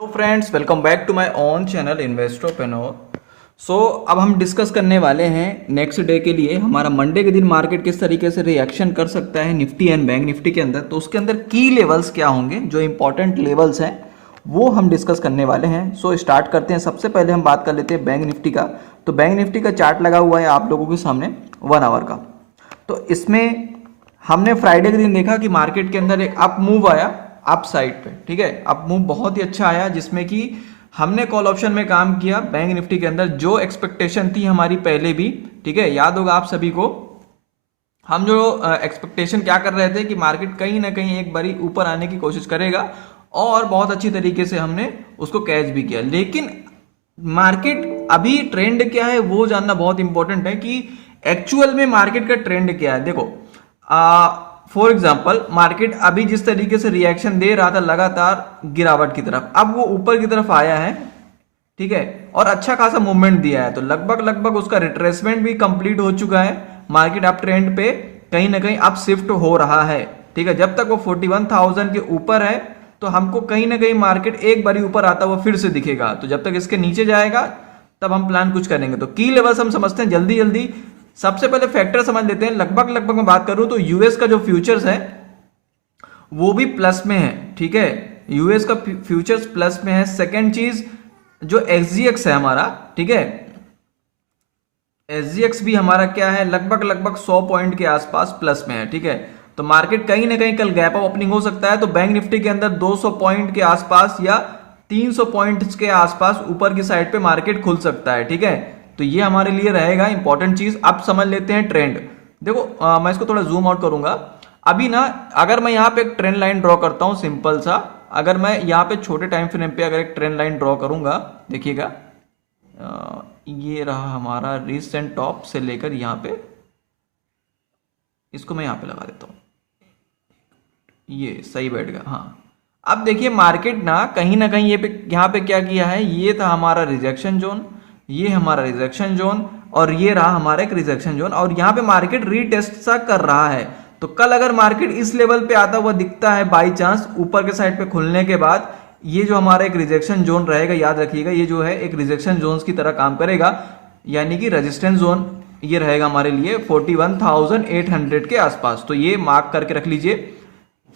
तो friends, welcome back to my own channel Investorpreneur. अब हम डिस्कस करने वाले हैं नेक्स्ट डे के लिए हमारा मंडे के दिन मार्केट किस तरीके से रिएक्शन कर सकता है निफ्टी एंड बैंक निफ्टी के अंदर। तो उसके अंदर की लेवल्स क्या होंगे, जो इंपॉर्टेंट लेवल्स हैं वो हम डिस्कस करने वाले हैं। स्टार्ट करते हैं। सबसे पहले हम बात कर लेते हैं बैंक निफ्टी का। तो बैंक निफ्टी का चार्ट लगा हुआ है आप लोगों के सामने 1 आवर का। तो इसमें हमने फ्राइडे के दिन देखा कि मार्केट के अंदर एक अप मूव आया, अप साइड पे। ठीक है, अप मूव बहुत ही अच्छा आया, जिसमें कि हमने कॉल ऑप्शन में काम किया बैंक निफ्टी के अंदर। जो एक्सपेक्टेशन थी हमारी पहले भी, ठीक है, याद होगा आप सभी को, हम जो एक्सपेक्टेशन क्या कर रहे थे कि मार्केट कहीं ना कहीं एक बारी ऊपर आने की कोशिश करेगा, और बहुत अच्छी तरीके से हमने उसको कैच भी किया। लेकिन मार्केट अभी ट्रेंड क्या है वो जानना बहुत इंपॉर्टेंट है कि एक्चुअल में मार्केट का ट्रेंड क्या है। देखो, फॉर एग्जाम्पल मार्केट अभी जिस तरीके से रिएक्शन दे रहा था लगातार गिरावट की तरफ, अब वो ऊपर की तरफ आया है, ठीक है, और अच्छा खासा मूवमेंट दिया है। तो लगभग लगभग उसका रिट्रेसमेंट भी कंप्लीट हो चुका है। मार्केट अप ट्रेंड पे कहीं ना कहीं अप शिफ्ट हो रहा है। ठीक है, जब तक वो 41,000 के ऊपर है तो हमको कहीं ना कहीं मार्केट एक बारी ऊपर आता हुआ फिर से दिखेगा। तो जब तक इसके नीचे जाएगा तब हम प्लान कुछ करेंगे। तो की लेवल्स हम समझते हैं जल्दी जल्दी। सबसे पहले फैक्टर समझ लेते हैं। लगभग लगभग मैं बात करूं तो यूएस का जो फ्यूचर्स है वो भी प्लस में है। ठीक है, यूएस का फ्यूचर्स प्लस में है। सेकेंड चीज, जो एसजीएक्स है हमारा, ठीक है, एसजीएक्स भी हमारा क्या है, लगभग लगभग 100 पॉइंट के आसपास प्लस में है। ठीक है, तो मार्केट कहीं ना कहीं कल गैप अप ओपनिंग हो सकता है। तो बैंक निफ्टी के अंदर 200 पॉइंट के आसपास या 300 पॉइंट्स के आसपास ऊपर की साइड पे मार्केट खुल सकता है। ठीक है, तो ये हमारे लिए रहेगा इंपॉर्टेंट चीज। अब समझ लेते हैं ट्रेंड। देखो, मैं इसको थोड़ा जूम आउट करूंगा अभी ना। अगर मैं यहाँ पे एक ट्रेंड लाइन ड्रॉ करता हूँ सिंपल सा, अगर मैं यहाँ पे छोटे टाइम फ्रेम पे अगर एक ट्रेंड लाइन ड्रॉ करूंगा, देखिएगा, ये रहा हमारा रिसेंट टॉप से लेकर यहाँ पे, इसको मैं यहाँ पे लगा देता हूँ, ये सही बैठ गया। हाँ, अब देखिए मार्केट ना कहीं ये यहाँ पे क्या किया है, ये था हमारा रिजेक्शन जोन, ये हमारा रिजेक्शन जोन, और ये रहा हमारा एक रिजेक्शन जोन, और यहाँ पे मार्केट रीटेस्ट सा कर रहा है। तो कल अगर मार्केट इस लेवल पे आता हुआ दिखता है बाई चांस ऊपर के साइड पे खुलने के बाद, ये जो हमारा एक रिजेक्शन जोन रहेगा, याद रखिएगा, ये जो है एक रिजेक्शन जोन की तरह काम करेगा, यानी कि रेजिस्टेंस जोन ये रहेगा हमारे लिए 41,800 के आसपास। तो ये मार्क करके रख लीजिए,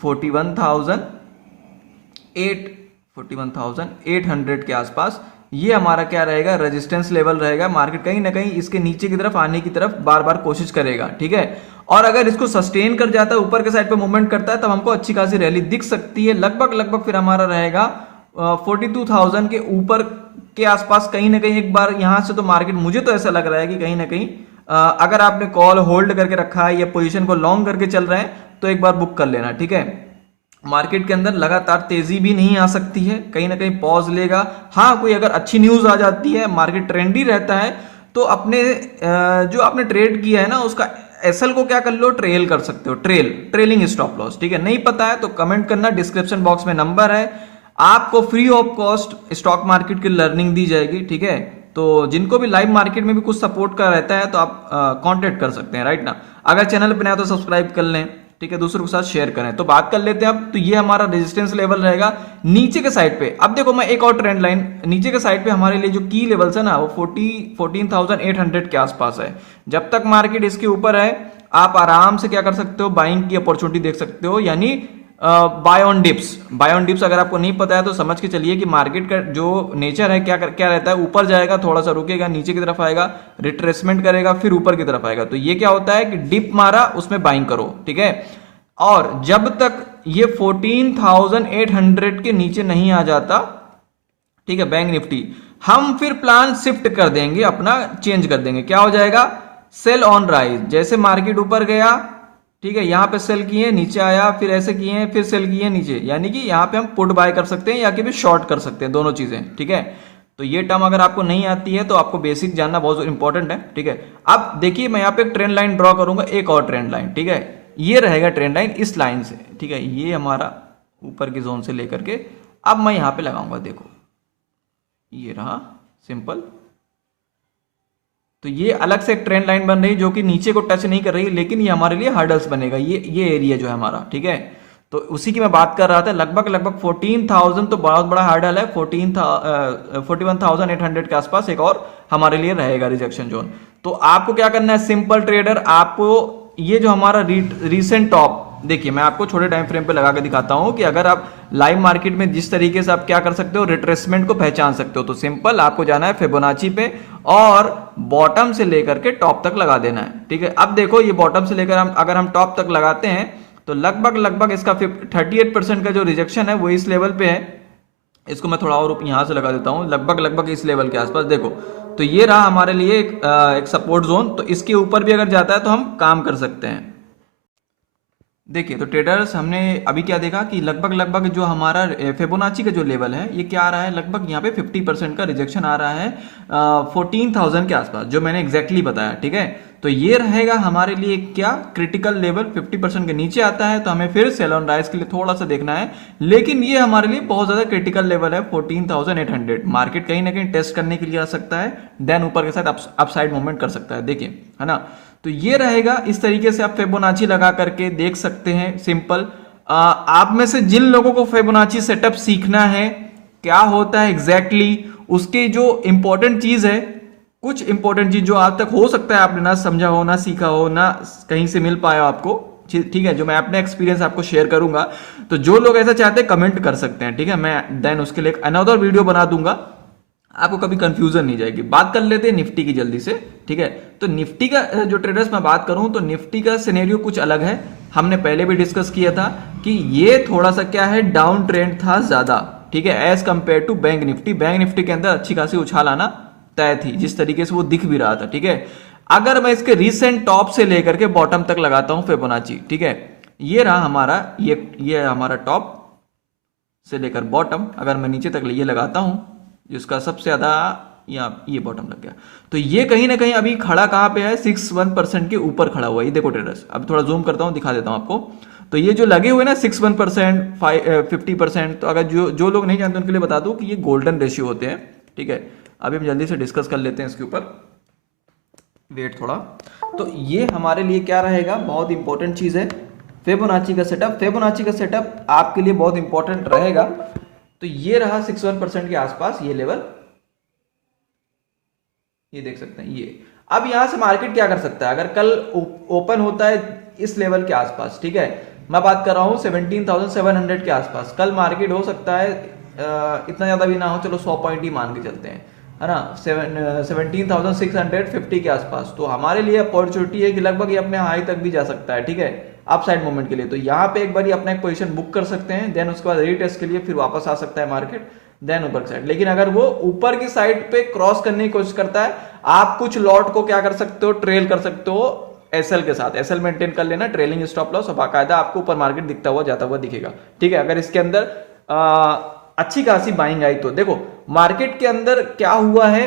41,800 के आसपास ये हमारा क्या रहेगा, रेजिस्टेंस लेवल रहेगा। मार्केट कहीं ना कहीं इसके नीचे की तरफ आने की तरफ बार बार कोशिश करेगा। ठीक है, और अगर इसको सस्टेन कर जाता है, ऊपर के साइड पे मूवमेंट करता है, तब हमको अच्छी खासी रैली दिख सकती है। लगभग लगभग फिर हमारा रहेगा 42,000 के ऊपर के आसपास कहीं ना कहीं एक बार यहां से। तो मार्केट, मुझे तो ऐसा लग रहा है कि कहीं ना कहीं अगर आपने कॉल होल्ड करके रखा है या पोजीशन को लॉन्ग करके चल रहे हैं तो एक बार बुक कर लेना। ठीक है, मार्केट के अंदर लगातार तेजी भी नहीं आ सकती है, कहीं ना कहीं पॉज लेगा। हाँ, कोई अगर अच्छी न्यूज आ जाती है, मार्केट ट्रेंडी रहता है, तो अपने जो आपने ट्रेड किया है ना उसका एसएल को क्या कर लो, ट्रेल कर सकते हो, ट्रेलिंग स्टॉप लॉस। ठीक है, नहीं पता है तो कमेंट करना, डिस्क्रिप्शन बॉक्स में नंबर है, आपको free of cost stock market की लर्निंग दी जाएगी। ठीक है, तो जिनको भी लाइव मार्केट में भी कुछ सपोर्ट का रहता है तो आप कांटेक्ट कर सकते हैं, राइट ना। अगर चैनल पर नया तो सब्सक्राइब कर लें, ठीक है, दूसरों के साथ शेयर करें। तो बात कर लेते हैं अब। तो ये हमारा रेजिस्टेंस लेवल रहेगा नीचे के साइड पे। अब देखो, मैं एक और ट्रेंड लाइन, नीचे के साइड पे हमारे लिए जो की लेवल्स है ना वो 14,800 के आसपास है। जब तक मार्केट इसके ऊपर है, आप आराम से क्या कर सकते हो, बाइंग की अपॉर्चुनिटी देख सकते हो, यानी buy on dips. Buy on dips अगर आपको नहीं पता है तो समझ के चलिए कि मार्केट का जो नेचर है क्या रहता है, ऊपर जाएगा, थोड़ा सा रुकेगा, नीचे की तरफ आएगा, रिट्रेसमेंट करेगा, फिर ऊपर की तरफ आएगा। तो ये क्या होता है कि डिप मारा, उसमें बाइंग करो। ठीक है, और जब तक ये 14,800 के नीचे नहीं आ जाता, ठीक है, बैंक निफ्टी, हम फिर प्लान शिफ्ट कर देंगे, अपना चेंज कर देंगे। क्या हो जाएगा, सेल ऑन राइज। जैसे मार्केट ऊपर गया, ठीक है, यहां पे सेल किए, नीचे आया, फिर ऐसे किए, फिर सेल किए नीचे, यानी कि यहां पे हम पुट बाय कर सकते हैं या कि भी शॉर्ट कर सकते हैं, दोनों चीजें। ठीक है, तो ये टर्म अगर आपको नहीं आती है तो आपको बेसिक जानना बहुत इंपॉर्टेंट है। ठीक है, अब देखिए मैं यहाँ पे एक ट्रेंड लाइन ड्रॉ करूंगा, एक और ट्रेंड लाइन। ठीक है, ये रहेगा ट्रेंड लाइन इस लाइन से। ठीक है, ये हमारा ऊपर की जोन से लेकर के अब मैं यहां पे लगाऊंगा, देखो ये रहा सिंपल। तो ये अलग से एक ट्रेंड लाइन बन रही है जो कि नीचे को टच नहीं कर रही है, लेकिन ये हमारे लिए हर्डल्स बनेगा, ये एरिया जो है हमारा। ठीक है, तो उसी की मैं बात कर रहा था। लगभग 14,000 तो बहुत बड़ा हार्डल है। 41,800 के आसपास एक और हमारे लिए रहेगा रिजेक्शन जोन। तो आपको क्या करना है सिंपल ट्रेडर, आपको ये जो हमारा रीसेंट टॉप, देखिए मैं आपको छोटे टाइम फ्रेम पे लगा के दिखाता हूं कि अगर आप लाइव मार्केट में जिस तरीके से आप क्या कर सकते हो, रिट्रेसमेंट को पहचान सकते हो। तो सिंपल आपको जाना है फिबोनाची पे और बॉटम से लेकर के टॉप तक लगा देना है। ठीक है, अब देखो ये बॉटम से लेकर अगर हम टॉप तक लगाते हैं तो लगभग इसका 38% का जो रिजेक्शन है वो इस लेवल पे है। इसको मैं थोड़ा और यहां से लगा देता हूं, लगभग इस लेवल के आसपास। देखो तो ये रहा हमारे लिए एक सपोर्ट जोन। तो इसके ऊपर भी अगर जाता है तो हम काम कर सकते हैं। देखिए तो ट्रेडर्स हमने अभी क्या देखा कि लगभग जो हमारा फिबोनाची का जो लेवल है ये क्या आ रहा है, लगभग यहाँ पे 50% का रिजेक्शन आ रहा है 14,000 के आसपास, जो मैंने एग्जैक्टली बताया। ठीक है, तो ये रहेगा हमारे लिए क्या क्रिटिकल लेवल। 50% के नीचे आता है तो हमें फिर सेल ऑन राइज के लिए थोड़ा सा देखना है, लेकिन ये हमारे लिए बहुत ज्यादा क्रिटिकल लेवल है 14,800। मार्केट कहीं ना कहीं टेस्ट करने के लिए आ सकता है, देन ऊपर के साथ अपसाइड मूवमेंट कर सकता है। देखिए है ना, तो ये रहेगा। इस तरीके से आप फिबोनाची लगा करके देख सकते हैं सिंपल। आप में से जिन लोगों को फिबोनाची सेटअप सीखना है क्या होता है एग्जैक्टली उसके जो इंपॉर्टेंट चीज है, कुछ इंपॉर्टेंट चीज जो आज तक हो सकता है आपने ना समझा हो, ना सीखा हो, ना कहीं से मिल पाया आपको, ठीक है, जो मैं अपने एक्सपीरियंस आपको शेयर करूंगा। तो जो लोग ऐसा चाहते हैं कमेंट कर सकते हैं। ठीक है, मैं देन उसके लिए अनदर वीडियो बना दूंगा, आपको कभी कंफ्यूजन नहीं जाएगी। बात कर लेते हैं निफ्टी की जल्दी से। ठीक है, तो निफ्टी का जो ट्रेडर्स मैं बात करूं तो निफ्टी का सिनेरियो कुछ अलग है। हमने पहले भी डिस्कस किया था कि ये थोड़ा सा क्या है, डाउन ट्रेंड था ज्यादा। ठीक है, as compare to bank Nifty. Bank Nifty के अंदर अच्छी खासी उछाल आना तय थी, जिस तरीके से वो दिख भी रहा था। ठीक है, अगर मैं इसके रिसेंट टॉप से लेकर के बॉटम तक लगाता हूं फिबोनाची, ठीक है, ये रहा हमारा ये हमारा टॉप से लेकर बॉटम, अगर मैं नीचे तक ये लगाता हूं जिसका सबसे ज्यादा ये बॉटम लग गया, तो ये कहीं ना कहीं अभी खड़ा कहां पे है, 61% के ऊपर खड़ा हुआ है। ये देखो ट्रेडर्स, अब थोड़ा जूम करता हूं दिखा देता हूं आपको। तो ये जो लगे हुए ना 61%, 50%, तो अगर जो लोग नहीं जानते उनके लिए बता दूं कि ये गोल्डन रेशियो होते हैं। ठीक है, अभी हम जल्दी से डिस्कस कर लेते हैं इसके ऊपर, वेट थोड़ा। तो ये हमारे लिए क्या रहेगा, बहुत इंपॉर्टेंट चीज है फिबोनाची का सेटअप। फिबोनाची का सेटअप आपके लिए बहुत इंपॉर्टेंट रहेगा। तो ये रहा 61% के आसपास ये लेवल, ये देख सकते हैं ये। अब यहां से मार्केट क्या कर सकता है, अगर कल ओपन होता है इस लेवल के आसपास, ठीक है, मैं बात कर रहा हूं 17,700 के आसपास, कल मार्केट हो सकता है इतना ज्यादा भी ना हो, चलो 100 पॉइंट ही मान के चलते हैं, है ना, 17,650 के आसपास। तो हमारे लिए अपॉर्चुनिटी है कि लगभग ये अपने हाई तक भी जा सकता है। ठीक है, अपसाइड मूवमेंट के लिए। तो यहाँ पे एक बार अपना एक पोजीशन बुक कर सकते हैं, देन उसके बाद रीटेस्ट के लिए फिर वापस आ सकता है मार्केट, देन ऊपर की साइड। लेकिन अगर वो ऊपर की साइड पे क्रॉस करने की कोशिश करता है, आप कुछ लॉट को क्या कर सकते हो, ट्रेल कर सकते हो एसएल के साथ। एसएल मेंटेन कर लेना, ट्रेलिंग स्टॉप लॉस, और बाकायदा आपको ऊपर मार्केट दिखता हुआ जाता हुआ दिखेगा। ठीक है, अगर इसके अंदर अच्छी खासी बाइंग आई तो देखो मार्केट के अंदर क्या हुआ है,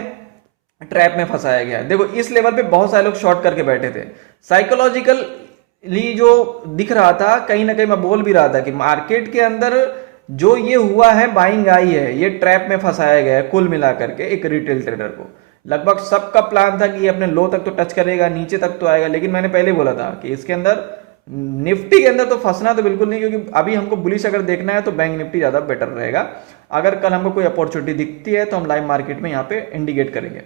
ट्रैप में फंसाया गया है। देखो इस लेवल पे बहुत सारे लोग शॉर्ट करके बैठे थे। साइकोलॉजिकली जो दिख रहा था, कहीं ना कहीं मैं बोल भी रहा था कि मार्केट के अंदर जो ये हुआ है, बाइंग आई है, ये ट्रैप में फंसाया गया है कुल मिलाकर के एक रिटेल ट्रेडर को। लगभग सबका प्लान था कि ये अपने लो तक तो टच करेगा, नीचे तक तो आएगा, लेकिन मैंने पहले बोला था कि इसके अंदर निफ्टी के अंदर तो फंसना तो बिल्कुल नहीं, क्योंकि अभी हमको बुलिश अगर देखना है तो बैंक निफ्टी ज्यादा बेटर रहेगा। अगर कल हमको कोई अपॉर्चुनिटी दिखती है तो हम लाइव मार्केट में यहाँ पे इंडिकेट करेंगे।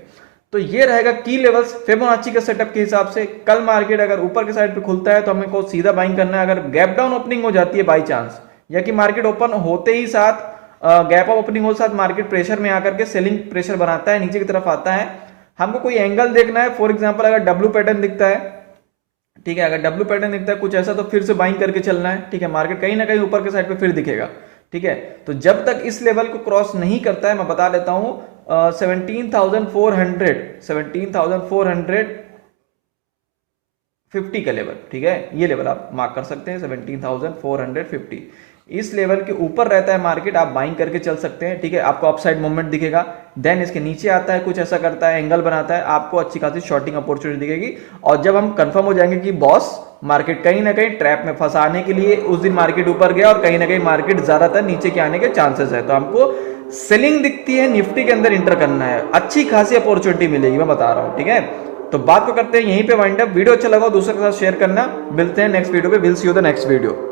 तो ये रहेगा की लेवल्स फिबोनाची के सेटअप के हिसाब से। कल मार्केट अगर ऊपर के साइड पे खुलता है तो हमें को सीधा बाइंग करना है। अगर गैप डाउन ओपनिंग हो जाती है बाई चांस, या कि मार्केट ओपन होते ही साथ गैप अप ओपनिंग हो साथ मार्केट प्रेशर में आकर के सेलिंग प्रेशर बनाता है, नीचे की तरफ आता है, हमको कोई एंगल देखना है। फॉर एग्जांपल अगर डब्ल्यू पैटर्न दिखता है, ठीक है, अगर डब्ल्यू पैटर्न दिखता है कुछ ऐसा, तो फिर से बाइंग करके चलना है। ठीक है, मार्केट कहीं ना कहीं ऊपर के साइड पे फिर दिखेगा। ठीक है, तो जब तक इस लेवल को क्रॉस नहीं करता है, मैं बता देता हूं 17,450 का लेवल, ठीक है, ये लेवल आप मार्क कर सकते हैं 17,450। इस लेवल के ऊपर रहता है मार्केट, आप बाइंग करके चल सकते हैं। ठीक है, आपको अपसाइड मूवमेंट दिखेगा, देन इसके नीचे आता है, कुछ ऐसा करता है, एंगल बनाता है, आपको अच्छी खासी शॉर्टिंग अपॉर्चुनिटी दिखेगी। और जब हम कंफर्म हो जाएंगे कि बॉस मार्केट कहीं ना कहीं ट्रैप में फंसाने के लिए, उस दिन मार्केट ऊपर गया और कहीं ना कहीं मार्केट ज्यादातर नीचे के आने के चांसेस है, तो हमको सेलिंग दिखती है, निफ्टी के अंदर इंटर करना है, अच्छी खासी अपॉर्चुनिटी मिलेगी, मैं बता रहा हूं। ठीक है, तो बात को करते हैं यहीं पे वाइंड अप। वीडियो अच्छा लगा दूसरे के साथ शेयर करना। मिलते हैं नेक्स्ट वीडियो पे, will see you the next video.